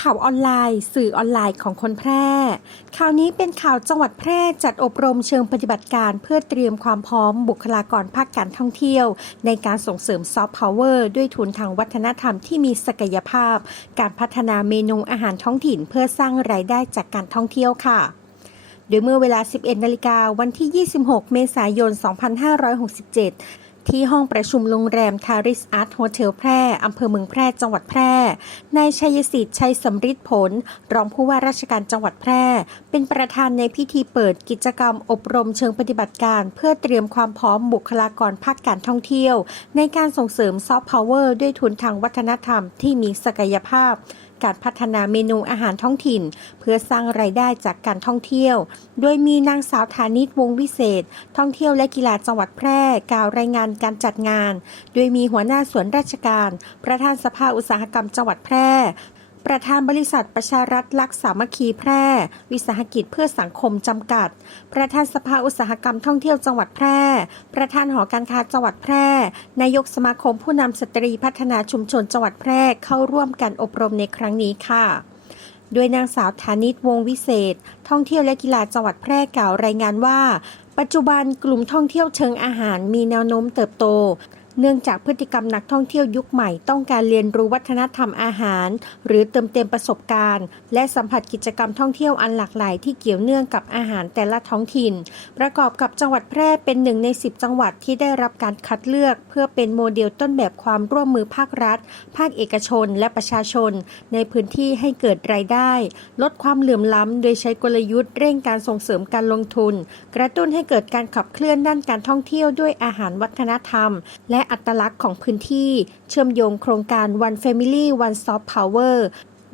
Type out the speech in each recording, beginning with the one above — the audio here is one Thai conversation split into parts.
ข่าวออนไลน์ สื่อออนไลน์ของคนแพร่ ข่าวนี้เป็นข่าวจังหวัดแพร่จัดอบรมเชิงปฏิบัติการเพื่อเตรียมความพร้อมบุคลากรภาคการท่องเที่ยว ในการส่งเสริมซอฟต์พาวเวอร์ด้วยทุนทางวัฒนธรรมที่มีศักยภาพ การพัฒนาเมนูอาหารท้องถิ่น เพื่อสร้างรายได้จากการท่องเที่ยวค่ะโดยเมื่อเวลา 11 นาฬิกาวันที่ 26 เมษายน 2567 ที่ห้องประชุมโรงแรมทาริสอาร์ตโฮเทลแพร่ อำเภอเมืองแพร่ จังหวัดแพร่ นายชัยสิทธิ์ชัยสำริดผล รองผู้ว่าราชการจังหวัดแพร่ เป็นประธานในพิธีเปิดกิจกรรมอบรมเชิงปฏิบัติการ เพื่อเตรียมความพร้อมบุคลากรภาคการท่องเที่ยว ในการส่งเสริมซอฟต์พาวเวอร์ด้วยทุนทางวัฒนธรรมที่มีศักยภาพ การพัฒนาเมนูอาหารท้องถิ่น เพื่อสร้างรายได้จากการท่องเที่ยว โดยมีนางสาวธานิตวงวิเศษ ท่องเที่ยวและกีฬาจังหวัดแพร่กล่าวรายงานการจัดงาน โดยมีหัวหน้าส่วนราชการ ประธานสภาอุตสาหกรรมจังหวัดแพร่ ประธานบริษัทประชารัฐลักษ์สามัคคีแพร่ วิสาหกิจเพื่อสังคมจำกัด ประธานสภาอุตสาหกรรมท่องเที่ยวจังหวัดแพร่ ประธานหอการค้าจังหวัดแพร่ นายกสมาคมผู้นำสตรีพัฒนาชุมชนจังหวัดแพร่เข้าร่วมการอบรมในครั้งนี้ค่ะโดยนางสาวธานิตวงวิเศษ ท่องเที่ยวและกีฬาจังหวัดแพร่กล่าวรายงานว่า ปัจจุบันกลุ่มท่องเที่ยวเชิงอาหารมีแนวโน้มเติบโต เนื่องจากพฤติกรรมนักท่องเที่ยวยุคใหม่ต้องการเรียนรู้วัฒนธรรมอาหาร หรือเติมเต็มประสบการณ์ และสัมผัสกิจกรรมท่องเที่ยวอันหลากหลายที่เกี่ยวเนื่องกับอาหารแต่ละท้องถิ่น ประกอบกับจังหวัดแพร่เป็นหนึ่งใน 10 จังหวัดที่ได้รับการคัดเลือก เพื่อเป็นโมเดลต้นแบบความร่วมมือภาครัฐ ภาคเอกชน และประชาชน ในพื้นที่ให้เกิดรายได้ ลดความเหลื่อมล้ำ โดยใช้กลยุทธ์เร่งการส่งเสริมการลงทุน กระตุ้นให้เกิดการขับเคลื่อนด้านการท่องเที่ยวด้วยอาหารวัฒนธรรม และอัตลักษณ์ของพื้นที่ เชื่อมโยงโครงการ One Family One Soft Power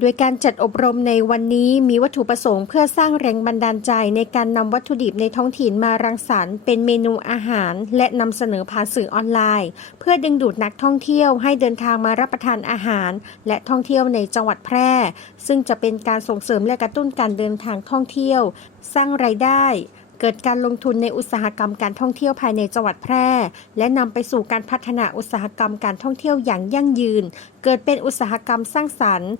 โดยการจัดอบรมในวันนี้มีวัตถุประสงค์เพื่อสร้างแรงบันดาลใจในการนำวัตถุดิบในท้องถิ่นมารังสรรค์เป็นเมนูอาหาร และนำเสนอผ่านสื่อออนไลน์ เพื่อดึงดูดนักท่องเที่ยวให้เดินทางมารับประทานอาหาร และท่องเที่ยวในจังหวัดแพร่ ซึ่งจะเป็นการส่งเสริมและกระตุ้นการเดินทางท่องเที่ยว สร้างรายได้ เกิดการลงทุนในอุตสาหกรรมการท่องเที่ยวภายในจังหวัดแพร่ และนำไปสู่การพัฒนาอุตสาหกรรมการท่องเที่ยวอย่างยั่งยืน เกิดเป็นอุตสาหกรรมสร้างสรรค์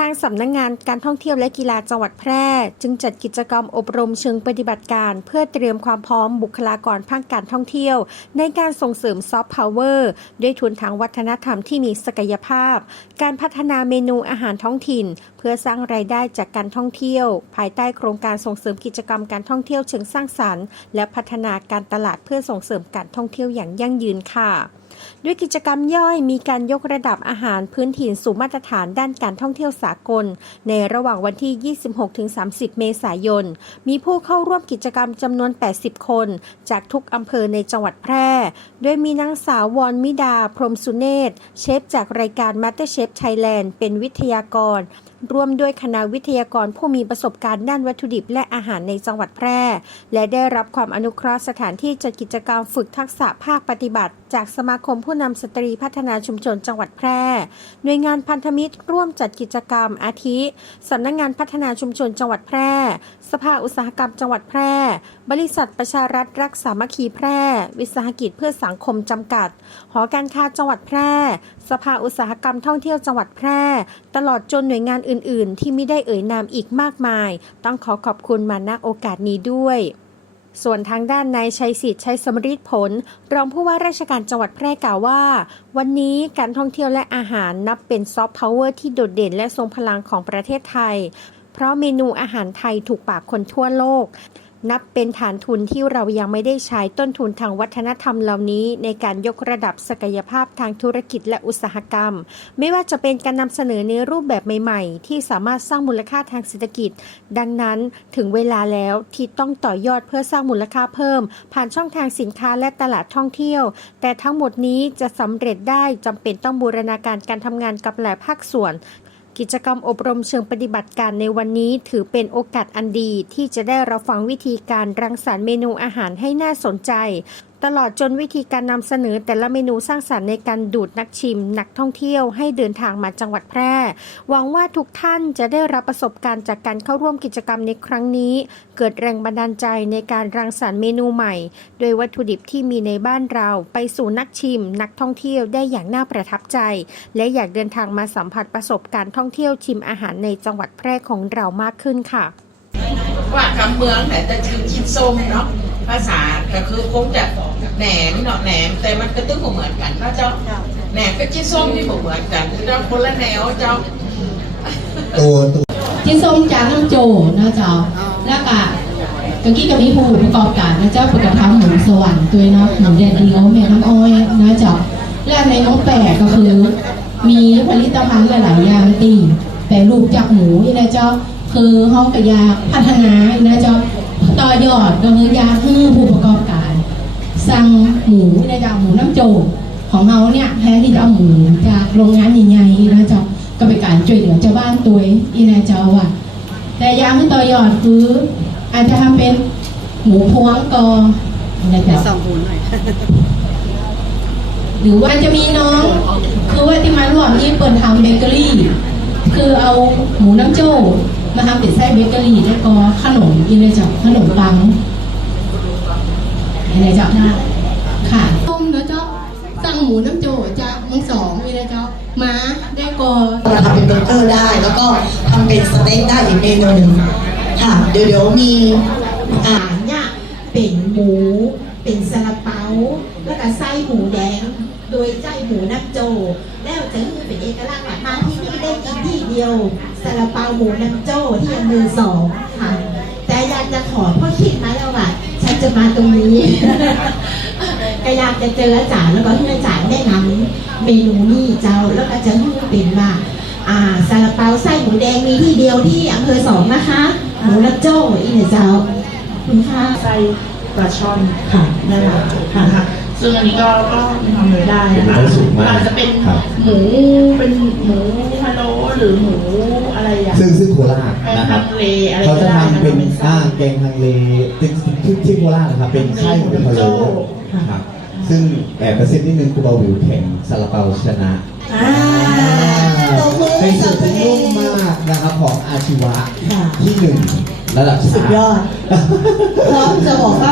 ทางสำนักงงานการท่องเที่ยวและกีฬาจังหวัดแพร่ จึงจัดกิจกรรมอบรมเชิงปฏิบัติการ เพื่อเตรียมความพร้อมบุคลากรภาคการท่องเที่ยว ในการส่งเสริมซอฟต์พาวเวอร์ด้วยทุนทางวัฒนธรรมที่มีศักยภาพ การพัฒนาเมนูอาหารท้องถิ่น เพื่อสร้างรายได้จากการท่องเที่ยว ภายใต้โครงการส่งเสริมกิจกรรมการท่องเที่ยวเชิงสร้างสรรค์ และพัฒนาการตลาดเพื่อส่งเสริมการท่องเที่ยวอย่างยั่งยืนค่ะ ด้วยกิจกรรมย่อยมีการยกระดับอาหารพื้นถิ่นสู่มาตรฐานด้านการท่องเที่ยวสากล ในระหว่างวันที่ 26-30 เมษายน มีผู้เข้าร่วมกิจกรรมจำนวน 80 คน จากทุกอำเภอในจังหวัดแพร่ โดยมีนางสาววอนมิดา พรหมสุเนศเชฟจากรายการ MasterChef Thailand เป็นวิทยากร ร่วมด้วยคณะวิทยากรผู้มีประสบการณ์ด้านวัตถุดิบและอาหารในจังหวัดแพร่ และได้รับความอนุเคราะห์สถานที่จัดกิจกรรมฝึกทักษะภาคปฏิบัติ จากสมาคมผู้นำสตรีพัฒนาชุมชนจังหวัดแพร่ หน่วยงานพันธมิตรร่วมจัดกิจกรรมอาทิสำนักงานพัฒนาชุมชนจังหวัดแพร่ สภาอุตสาหกรรมจังหวัดแพร่ บริษัทประชารัฐรักสามัคคีแพร่ วิสาหกิจเพื่อสังคมจำกัด หอการค้าจังหวัดแพร่ สภาอุตสาหกรรมท่องเที่ยวจังหวัดแพร่ ตลอดจนหน่วยงานอื่นๆ ที่ไม่ได้เอ่ยนามอีกมากมาย ต้องขอขอบคุณมาณโอกาสนี้ด้วย ส่วนทางด้านนายชัยสิทธิ์ชัยสมริดผล รองผู้ว่าราชการจังหวัดแพร่กล่าวว่า วันนี้การท่องเที่ยวและอาหารนับเป็นซอฟต์พาวเวอร์ที่โดดเด่นและทรงพลังของประเทศไทย เพราะเมนูอาหารไทยถูกปากคนทั่วโลก นับเป็นฐานทุนที่เรายังไม่ได้ใช้ต้นทุนทางวัฒนธรรมเหล่านี้ ในการยกระดับศักยภาพทางธุรกิจและอุตสาหกรรม ไม่ว่าจะเป็นการนำเสนอในรูปแบบใหม่ ๆ ที่สามารถสร้างมูลค่าทางเศรษฐกิจ ดังนั้นถึงเวลาแล้วที่ต้องต่อยอดเพื่อสร้างมูลค่าเพิ่ม ผ่านช่องทางสินค้าและตลาดท่องเที่ยว แต่ทั้งหมดนี้จะสำเร็จได้จำเป็นต้องบูรณาการการทำงานกับหลายภาคส่วน กิจกรรมอบรมเชิงปฏิบัติการในวันนี้ถือเป็นโอกาสอันดีที่จะได้รับฟังวิธีการรังสรรค์เมนูอาหารให้น่าสนใจ ตลอดจนวิธีการนำเสนอแต่ละเมนูสร้างสรรค์ในการดูดนักชิม นักท่องเที่ยวให้เดินทางมาจังหวัดแพร่ หวังว่าทุกท่านจะได้รับประสบการณ์จากการเข้าร่วมกิจกรรมในครั้งนี้ เกิดแรงบันดาลใจในการรังสรรค์เมนูใหม่ โดยวัตถุดิบที่มีในบ้านเราไปสู่นักชิม นักท่องเที่ยวได้อย่างน่าประทับใจ และอยากเดินทางมาสัมผัสประสบการณ์ท่องเที่ยวชิมอาหารในจังหวัดแพร่ของเรามากขึ้นค่ะ ว่าคำเมืองแต่จะคือชิมส้มเนาะภาษาก็คือคงจะ แหนมเนาะแหนมแต่มันก็ตึ้งบ่เหมือนกันเนาะเจ้าแหนมกับชิ้นส้มนี่บ่เหมือนกันเจ้าคนละแนวเจ้าตัวตัวที่ส้มจานน้ำโจนะเจ้าแล้วก็กะกี้กับมีผู้ประกอบการนะเจ้าประกอบทำหมูสวรรค์ตัวเนาะหมูแดดเดียวแม่น้ำอ้อยนะเจ้าและในน้องแปะก็คือ มีผลิตภัณฑ์หลาย ๆ อย่างตีแต่รูปจากหมูนี่นะเจ้าคือเขากระยากพัฒนานะเจ้าต่อยอดก็คือยากให้ผู้ประกอบการ สั่งหมูในจาหมูน้ำโจกของเราเนี่ยแทนที่จะเอาหมูจากโรงงานใหญ่ๆนะเจ้าก็เป็นการช่วยเหลือชาวบ้านตัวอีนะเจ้าอะ แต่ยางที่ต่อยอดคืออาจจะทำเป็นหมูพวงกอนะเจ้าหรือว่าจะมีน้องคือว่าที่มาร่วมนี่เปิดทำเบเกอรี่ คือเอาหมูน้ำโจ้มาทำเป็นไส้เบเกอรี่แล้วก็ขนมอีนะเจ้าขนมปัง อะไรเจ้าค่ะต้มเนาะเจ้าสั่งหมูน้ำโจจากมังสองมีนะเจ้าม้าได้กอเราทำเป็นเบอร์เกอร์ได้ แล้วก็ทำเป็นสเต็กได้อีกเมนูหนึ่งค่ะ เดี๋ยวเดี๋ยวมีอ่าเนี่ยเป็นหมู เป็นซาลาเปาแล้วก็ไส้หมูแดง โดยใจหมูน้ำโจ แล้วจะคือเป็นเอกลักษณ์มาที่นี่ได้กินที่เดียวซาลาเปาหมูน้ำโจที่อำเภอสองค่ะ แต่อยากจะขอพ่อคิดไหมาแล้วว่าฉันจะมาตรงนี้ ก็อยากจะเจออาจารย์แล้วก็ให้อาจารย์แนะนำเมนูนี้เจ้าแล้วก็จะให้เป็นว่าอ่าซาลาเปาไส้หมูแดงมีที่เดียวที่อำเภอสองนะคะหมูน้ำโจอีเนี่ยเจ้าคุณค่ะไส้ปลาช่อนค่ะนั่นแหละค่ะซึ่งอันนี้ก็ก็ทำเลยได้นะคะได้สูงมากอาจจะเป็นครับหมูเป็นหมูพะโล้หรือหมูอะไรอย่างซึ่งซึ่งโคราชนะครับแกงฮังเลอะไรเขาจะก็ได้ทำเป็นนะคะเป็นไส้อ่าแกงฮังเลที่ ที่ที่โคราชนะครับเป็นไส้หมูพะโล้ค่ะครับซึ่งแอบกระซิบนิดนึงครูเบาหวิวแข่งซาลาเปาชนะอ่าตบมือเป็นสูตรให้ที่กับตัวเองนุ่มมากนะครับของอาชีวะค่ะ ที่หนึ่งระดับสุดสามยอด พร้อมจะบอกว่า